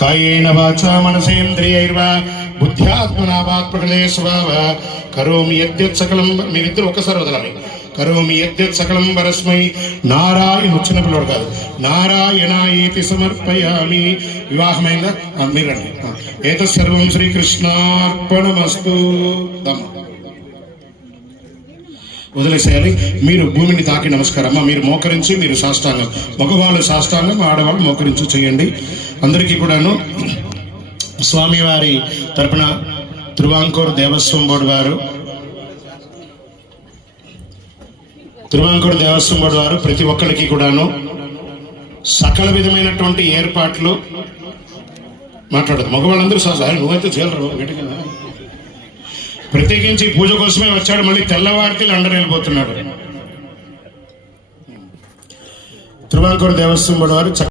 కాయేన వాచా మనసేంద్రియైర్వా బుద్ధ్యాత్మనా వాక్ప్రకృతే స్వభావా కరోమి యద్యత్ సకలం. మీరిద్దరు ఒక్కసారి వదలాలి. కరోమి యద్యత్ సకలం పరస్మై నారాయణ. వచ్చిన పిల్లడు కాదు, నారాయణాయేతి సమర్పయామి. వివాహమైందా? మీరండి. ఏతత్ సర్వం శ్రీకృష్ణార్పణమస్తు. వదిలేసేయాలి. మీరు భూమిని తాకి నమస్కారం. మీరు మోకరించి, మీరు సాష్టాంగం, మగవాళ్ళు సాష్టాంగం, ఆడవాళ్ళు మోకరించి చేయండి. అందరికీ కూడాను స్వామివారి తరపున తిరువాంకూరు దేవస్వం బోర్డు వారు ప్రతి ఒక్కరికి కూడాను సకల విధమైనటువంటి ఏర్పాట్లు మాట్లాడదు. మగవాళ్ళందరూ నువ్వైతే చేయరు గట్టిగా. ప్రత్యేకించి పూజ కోసమే వచ్చాడు, మళ్ళీ తెల్లవారితే లండన్ వెళ్ళిపోతున్నాడు. తిరువాంకూరు దేవస్వం బోర్డు వారు